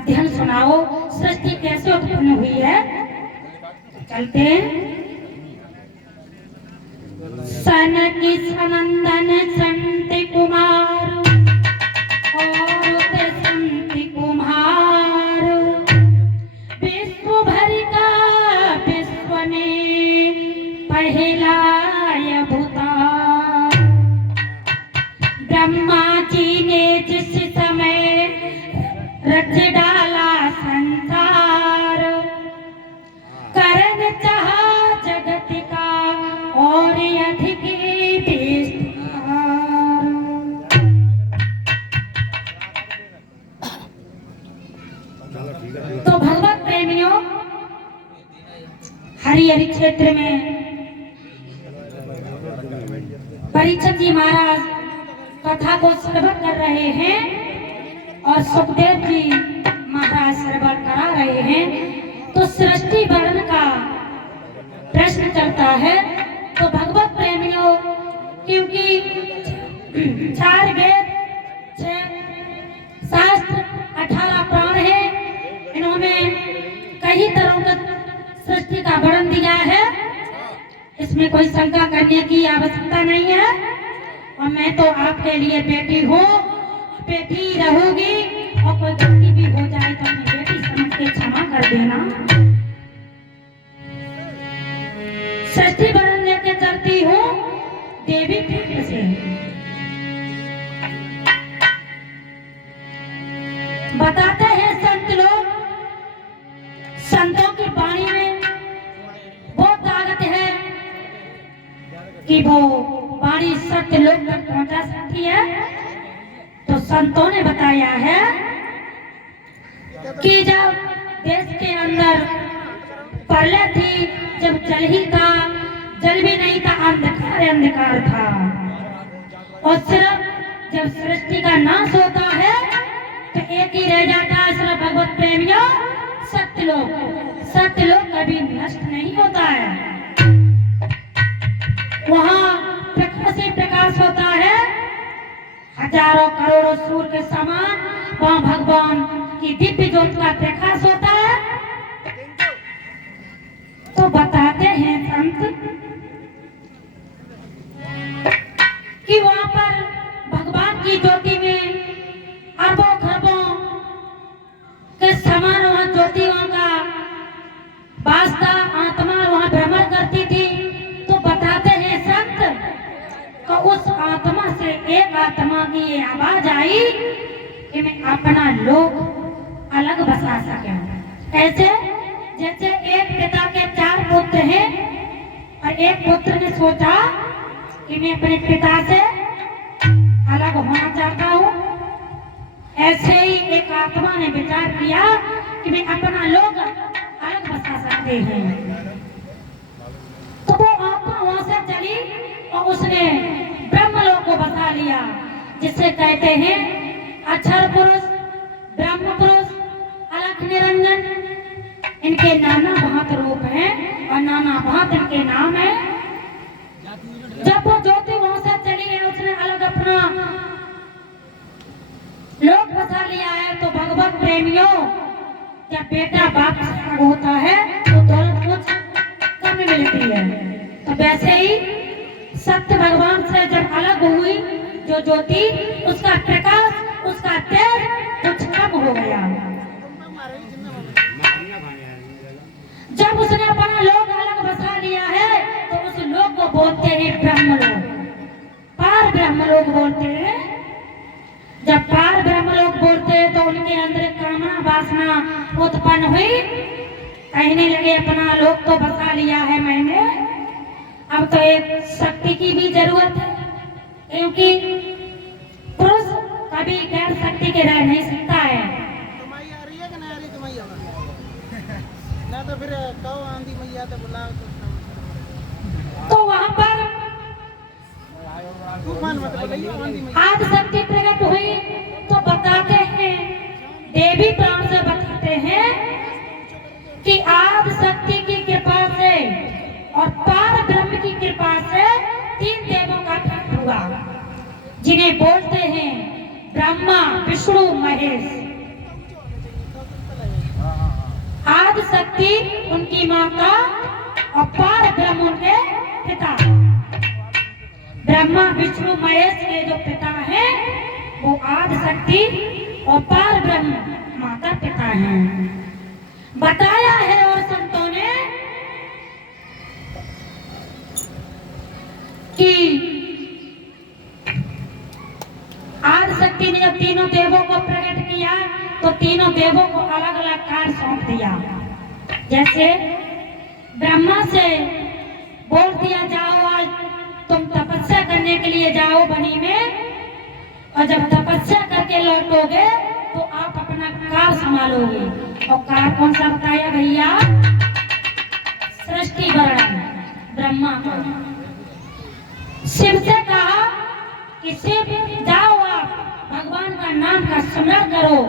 अध्ययन सुनाओ, सृष्टि कैसे उत्पन्न हुई है। चलते हैं। सनकी सनंदन संत कुमार और संत कुमार, विश्व भर का विश्व में पहला अवतार। ब्रह्मा जी ने जिस समय रच डाला संसार, करन चाहा जगत का और अधिक विस्तार। तो भगवत प्रेमियों, हरिहर क्षेत्र में परीक्षित जी महाराज कथा को श्रवण कर रहे हैं और सुखदेव जी महाराज श्रवण करा रहे हैं। तो सृष्टि वर्णन का प्रश्न चलता है। तो भगवत प्रेमियों, क्योंकि 4 वेद, 6 शास्त्र, 18 पुराण है, इन्होंने कई तरह का सृष्टि का वर्णन दिया है। इसमें कोई शंका करने की आवश्यकता नहीं है। और मैं तो आपके लिए बेटी हूँ, बेटी रहूंगी, और कोई गलती भी हो जाए तो अपनी बेटी समझ के क्षमा कर देना। सृष्टि वर्णन लेके चलती हूँ देवी पीठ से। बताते हैं संत लोग, संतों की वाणी में वो ताकत है कि वो वाणी सत्य लोग तक पहुंचा सकती है। तो संतों ने बताया है कि जब देश के अंदर प्रलय थी, जब जल ही था, जल भी नहीं था, अंधकार अंधकार था, और सिर्फ जब सृष्टि का नाश होता है तो एक ही रह जाता है, सिर्फ भगवत प्रेमियों सत्यलोक। सत्यलोक कभी नष्ट नहीं होता है, वहाँ प्रकाश ही प्रकाश होता है। हजारों करोड़ों सूर्य के समान वहाँ भगवान की दिव्य ज्योति का प्रकाश होता है। तो बताते हैं संत कि वहाँ पर भगवान की ज्योति में अरबों खरबों के समान वहाँ ज्योतियों का वास था, आत्मा वहाँ भ्रमण करती थी। तो बताते हैं संत तो उस आत्मा से एक आत्मा की ये आवाज आई कि मैं अपना लोक अलग बसा सके। ऐसे जैसे एक पिता के 4 पुत्र हैं और एक पुत्र ने सोचा कि मैं अपने पिता से अलग होना चाहता हूँ, ऐसे ही एक आत्मा ने विचार किया कि मैं अपना लोक अलग बसा सकते हैं। तो वो आत्मा वहां से चली और उसने ब्रह्मलोक को बसा लिया, जिसे कहते हैं अक्षर पुरुष, ब्रह्म पुरुष, अलख निरंजन। इनके नाना भांत रूप हैं और नाना भांत इनके नाम है। जब वो ज्योति वहां से चली है, उसने अलग अपना लोक बसा लिया है। तो भगवत प्रेमियों, जब बेटा बाप से अलग होता है तो दौलत कुछ कम मिलती है। तो वैसे ही सत्य भगवान से जब अलग हुई जो ज्योति, उसका प्रकाश, उसका तेज कुछ कम हो गया। जब उसने अपना लोक अलग बसा लिया है तो उस लोक को बोलते हैं ब्रह्मलोक, पार ब्रह्मलोक बोलते हैं। जब पार ब्रह्मलोक बोलते हैं तो उनके अंदर कामना वासना उत्पन्न हुई, कहने लगे अपना लोक तो बसा लिया है मैंने, अब तो एक शक्ति की भी जरूरत है, क्योंकि पुरुष कभी गैर शक्ति के रह नहीं सकता है। ना तो फिर कहो आंधी मैया तो बुलाओ तो वहाँ पर तूफान मत बुलाइए, आंधी मैया। आदि शक्ति प्रकट हुई। तो बताते हैं, देवी प्राण से बताते हैं कि आदि शक्ति की कृपा से और पार ब्रह्म की कृपा से 3 देवों का प्रकट हुआ, जिन्हें बोलते हैं ब्रह्मा, विष्णु, महेश। माता और पार ब्रह्म उनके पिता। ब्रह्मा विष्णु महेश के जो पिता हैं वो आदि शक्ति और पार ब्रह्म माता पिता हैं। बताया है और संतों ने कि आदि शक्ति ने जब तीनों देवों को प्रकट किया तो तीनों देवों को अलग अलग कार्य सौंप दिया। जैसे ब्रह्मा से बोल दिया जाओ आज तुम तपस्या करने के लिए जाओ बनी में, और जब तपस्या करके लौटोगे तो आप अपना कार्य संभालोगे। और कार्य कौन सा बताया भैया? सृष्टि वर्णन ब्रह्मा को। शिव से कहा कि शिव जाओ आप भगवान का नाम का स्मरण करो,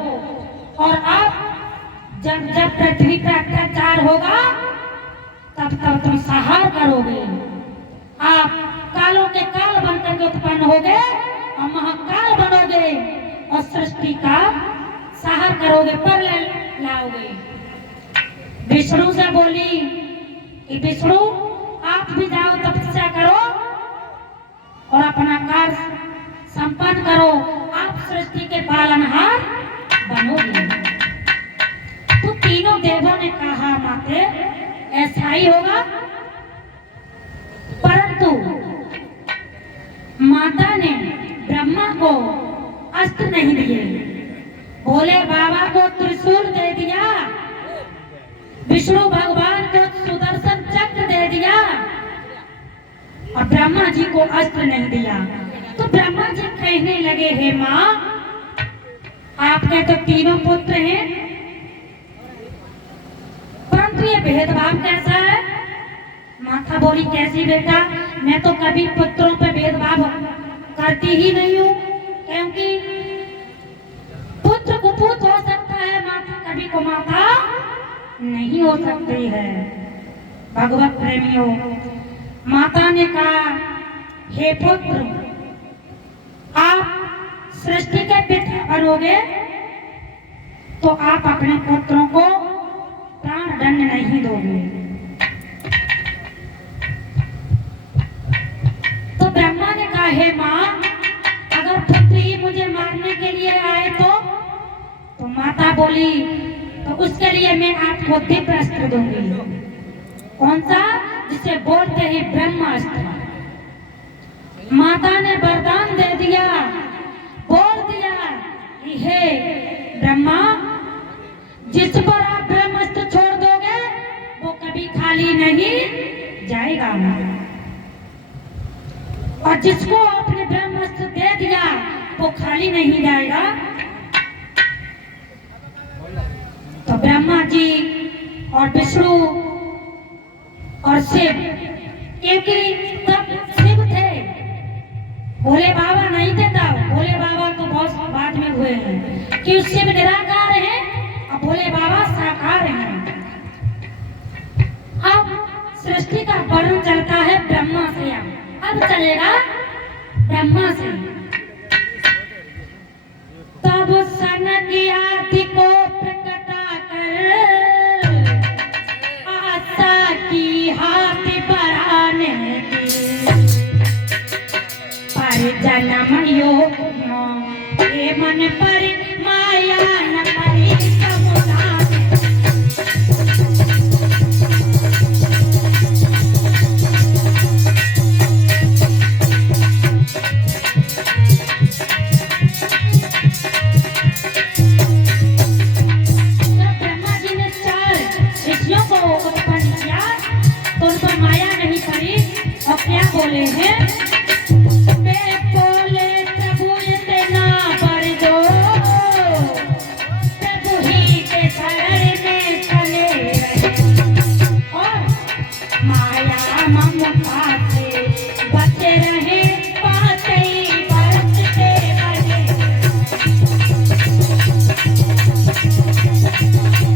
और आप जब जब पृथ्वी पर अत्याचार होगा तब तब तुम संहार करोगे। आप कालों के काल बनकर के उत्पन्न होगे और महाकाल बनोगे और सृष्टि का संहार करोगे, पर लाओगे। विष्णु से बोली कि विष्णु आप भी जाओ तपस्या करो और अपना कार्य संपन्न करो, आप सृष्टि के पालनहार बनोगे। तो तीनों देवों ने कहा माते ऐसा ही होगा, परंतु माता ने ब्रह्मा को अस्त्र नहीं दिए। भोले बाबा को त्रिशूल दे दिया, विष्णु भगवान को सुदर्शन चक्र दे दिया और ब्रह्मा जी को अस्त्र नहीं दिया। तो ब्रह्मा जी कहने लगे हे माँ आपके तो तीनों पुत्र हैं, परंतु ये भेदभाव कैसा है? माता बोली कैसी बेटा, मैं तो कभी पुत्रों पे भेदभाव करती ही नहीं हूँ, क्योंकि पुत्र कुपुत्र हो सकता है, माता कभी को माता नहीं हो सकती है। भगवत प्रेमियों, माता ने कहा हे पुत्र आप सृष्टि के पिता बनोगे तो आप अपने पुत्रों को प्राण दंड नहीं दोगे। तो ब्रह्मा ने कहा हे माँ अगर पुत्र ही मुझे मारने के लिए आए तो माता बोली तो उसके लिए मैं आपको दिव्य अस्त्र दूंगी। कौन सा? जिसे बोलते हैं ब्रह्मास्त्र। माता ने वरदान दे दिया, बोल दिया कि हे ब्रह्मा जिस पर आप ब्रह्मास्त्र छोड़ दोगे वो कभी खाली नहीं जाएगा, और जिसको आपने ब्रह्मास्त्र दे दिया वो खाली नहीं जाएगा। तो ब्रह्मा जी और विष्णु और शिव, क्योंकि तब शिव थे, भोले बाबा नहीं थे तब, भोले बाबा तो बहुत बाद में हुए हैं कि शिव निराकार है और भोले बाबा साकार हैं। अब सृष्टि का वर्णन चलता है ब्रह्मा से, अब चलेगा ब्रह्मा से। तब सन की आदि को प्रकटा कर आशा की हाथ बढ़ाने की, पर जन्म योग के मन पर माया न पड़ी समुदाय। उत्पन्न किया तो उन पर माया नहीं पड़ी और क्या बोले हैं?